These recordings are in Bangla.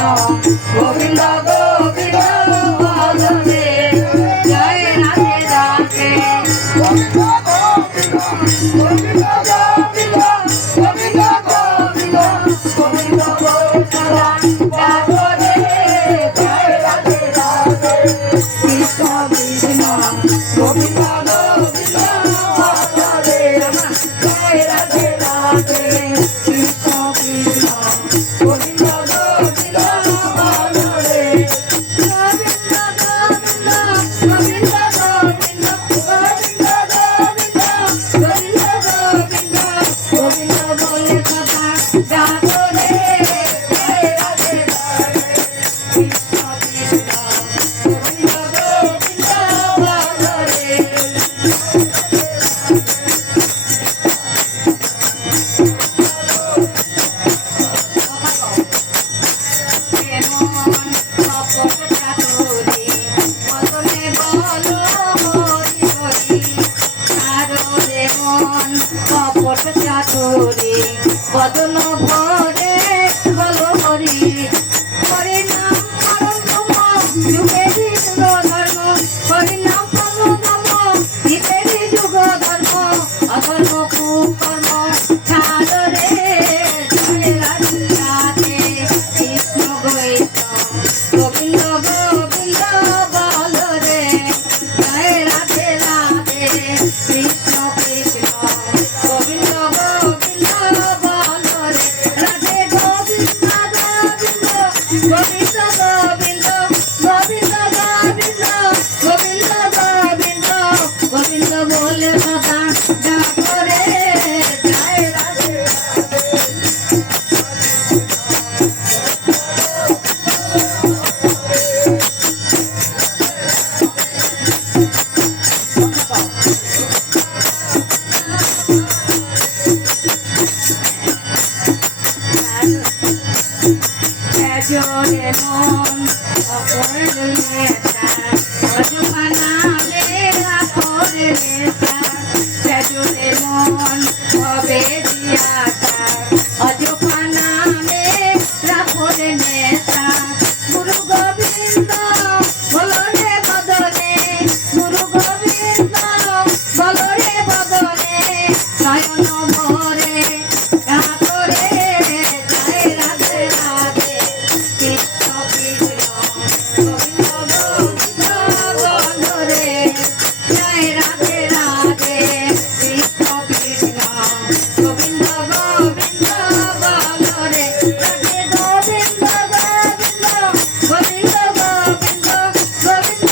গোবিন্দ গোবিন্দ বলরে জয় রাধে রাধে গোবিন্দ গোবিন্দ গোবিন্দ গোবিন্দ গোবিন্দ গোবিন্দ গোবিন্দ গোবিন্দ বলরে জয় রাধে রাধে কৃষ্ণ কৃষ্ণ গোবিন্দ গোবিন্দ বলরে জয় রাধে রাধে কৃষ্ণ কৃষ্ণ গোবিন্দ গোবিন্দ বলরে গোবিন্দ গোবিন্দ গোবিন্দ গোবিন্দ গোবিন্দ গোবিন্দ গোবিন্দ বলে কথা যাবো রে জয় রাধে রাধে কৃষ্ণ কৃষ্ণ গোবিন্দ গোবিন্দ বলরে বদন ভরে বল হরি হরি নাম পরম যুগেরি যুগ ধর্ম হরি নাম পরম গীতেরি যুগ ধর্ম অধর্ম কুকর্ম ছাড় রে জয় রাধে রাধে কৃষ্ণ গোবিন্দ গোবিন্দ বল রে জয় রাধে রাধে কৃষ্ণ কৃষ্ণ গোবিন্দ গোবিন্দ বল রে রাধে গোবিন্দ গোবিন্দ গোবিন্দ গোবিন্দ গোবিন্দ গোবিন্দ গোবিন্দ গোবিন্দ গোবিন্দ বলে সদা ডাকো রে জয় রাধে জোরে মন অপরে নেতা অজমানা রে রাখরে নেতা জোরে মন হবে দিয়াতা অজমানা রে রাখরে নেতা গুরু গোবিন্দ বলরে বদনে গুরু গোবিন্দ বলরে বদনে নয়ন ভরে ডাকরে জয় রাধে রাধে কৃষ্ণ কৃষ্ণ গোবিন্দ গোবিন্দ বলরে জয় রাধে রাধে কৃষ্ণ কৃষ্ণ গোবিন্দ গোবিন্দ বলরে রাধে গোবিন্দ গোবিন্দ গোবিন্দ গোবিন্দ গোবিন্দ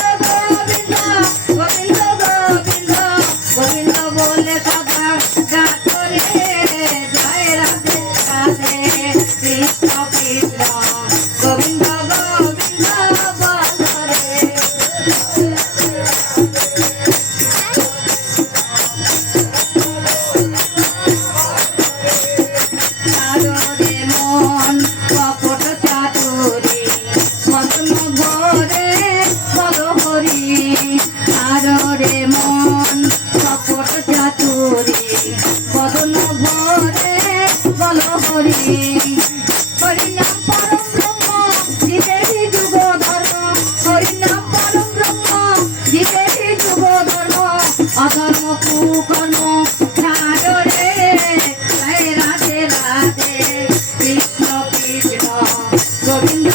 গোবিন্দ গোবিন্দ গোবিন্দ গোবিন্দ বলে সদা ডাকো রে জয় রাধে রাধে কৃষ্ণ কৃষ্ণ গোবিন্দ গোবিন্দ বলরে চাদরে মন কপট চাতুরি মতন ভরে বল হরি চাদরে মন কপট চাতুরি বদন ভরে বল হরি হরি নাম পরম ব্রহ্ম জীবেরি যুগ ধর্ম হরি নাম পরম ব্রহ্ম জীবেরি যুগ ধর্ম অধর্ম কুকর্ম ছাড় রে জয় রাধে রাধে কৃষ্ণ কৃষ্ণ গোবিন্দ